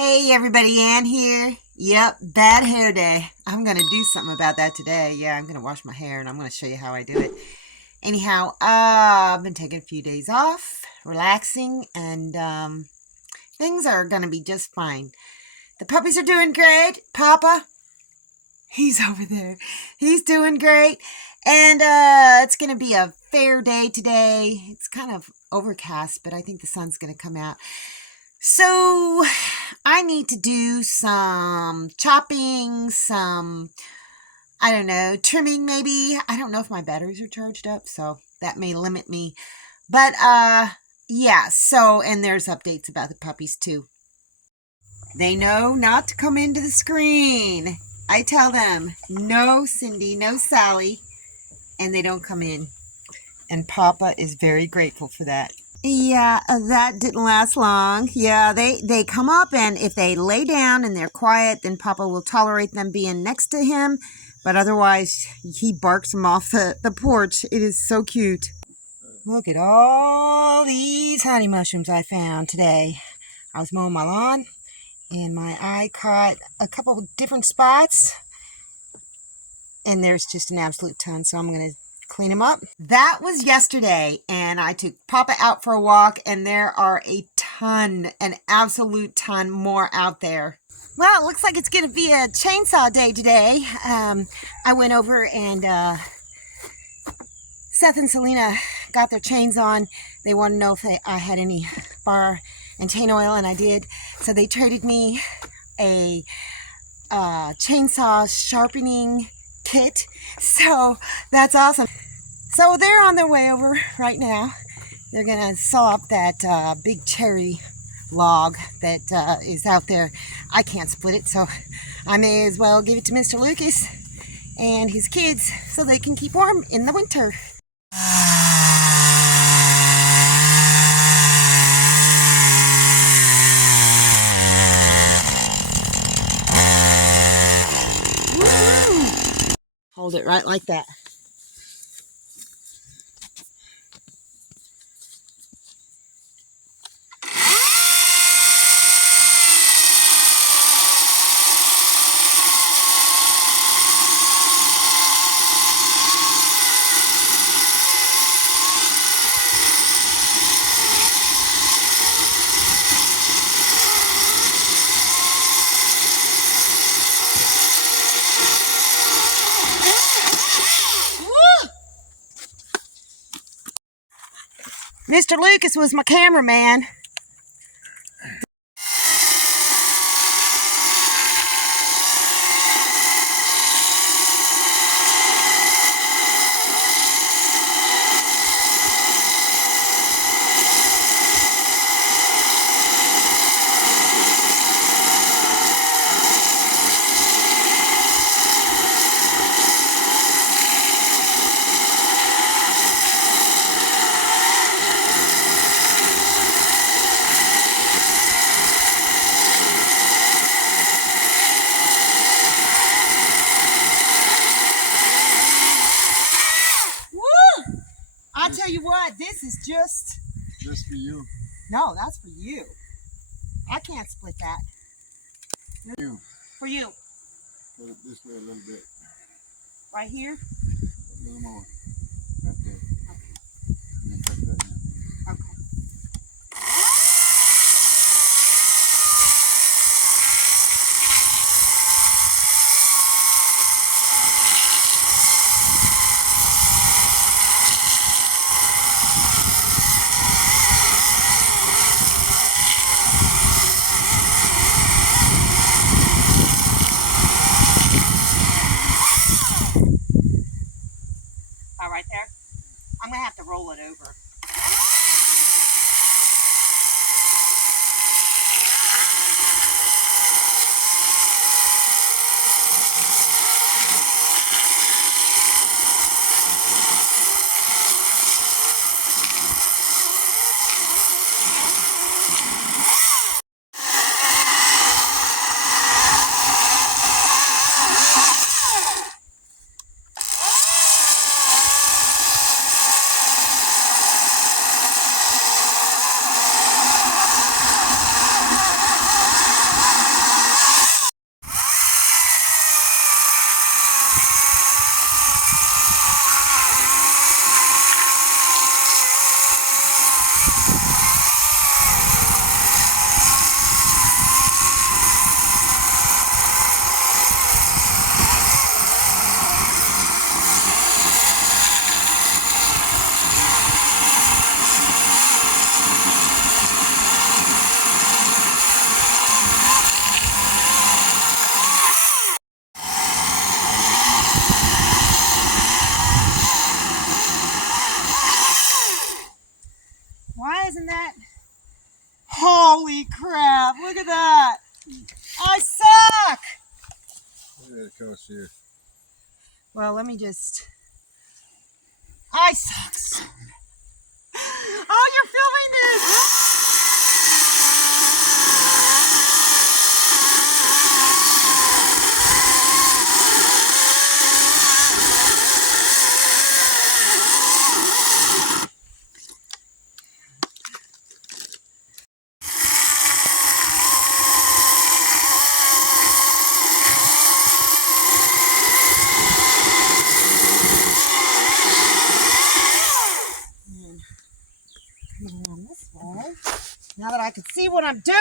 Hey everybody, Ann here. Yep, bad hair day. I'm gonna do something about that today. Yeah, I'm gonna wash my hair and I'm gonna show you how I do it. Anyhow, I've been taking a few days off, relaxing, and things are gonna be just fine. The puppies are doing great. Papa, he's over there. He's doing great. And it's gonna be a fair day today. It's kind of overcast, but I think the sun's gonna come out. So I need to do some chopping, I don't know, trimming maybe. I don't know if my batteries are charged up, so that may limit me. But yeah, and there's updates about the puppies too. They know not to come into the screen. I tell them, no Cindy, no Sally, and they don't come in. And Papa is very grateful for that. Yeah, that didn't last long. Yeah, they come up, and if they lay down and they're quiet, then Papa will tolerate them being next to him. But otherwise, he barks them off the porch. It is so cute. Look at all these honey mushrooms I found today. I was mowing my lawn, and my eye caught a couple of different spots. And there's just an absolute ton, so I'm going to clean them up. That was yesterday, and I took Papa out for a walk, and there are an absolute ton more out there. Well, it looks like it's going to be a chainsaw day today. I went over and Seth and Selena got their chains on. They wanted to know if I had any bar and chain oil, and I did. So they traded me a chainsaw sharpening kit. So that's awesome. So they're on their way over right now. They're gonna saw up that big cherry log that is out there. I can't split it, so I may as well give it to Mr. Lucas and his kids so they can keep warm in the winter. Woo! Hold it right like that. Mr. Lucas was my cameraman. I tell you what, this is just for you. No, that's for you. I can't split that. For you. Put it this way a little bit. Right here? A little more. Right there. Okay. And cut that now. Okay. Right there. I'm gonna have to roll it over. I suck! Yeah, it comes here. Well, let me just... I suck so bad. Oh, you're filming this! On this way. Now that I can see what I'm doing.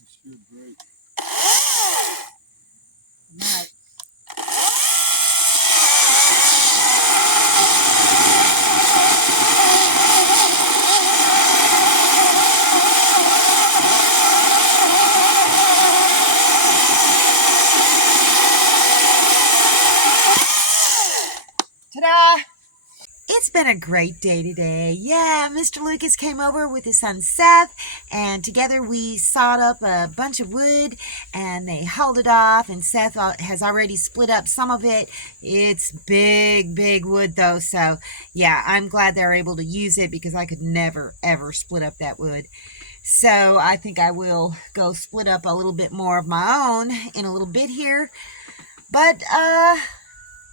It should break. Right. Ta-da! It's been a great day today. Yeah, Mr. Lucas came over with his son Seth, and together we sawed up a bunch of wood, and they hauled it off, and Seth has already split up some of it. It's big, big wood, though, so yeah, I'm glad they're able to use it because I could never, ever split up that wood. So I think I will go split up a little bit more of my own in a little bit here. But,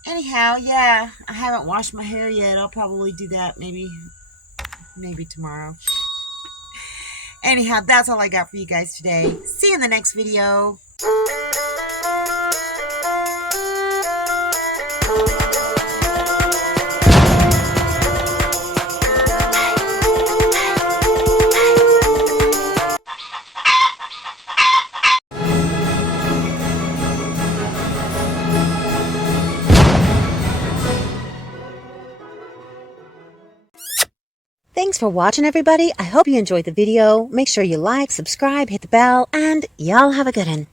anyhow, yeah, I haven't washed my hair yet. I'll probably do that maybe tomorrow. Anyhow, that's all I got for you guys today. See you in the next video. Thanks for watching, everybody. I hope you enjoyed the video. Make sure you like, subscribe, hit the bell, and y'all have a good one.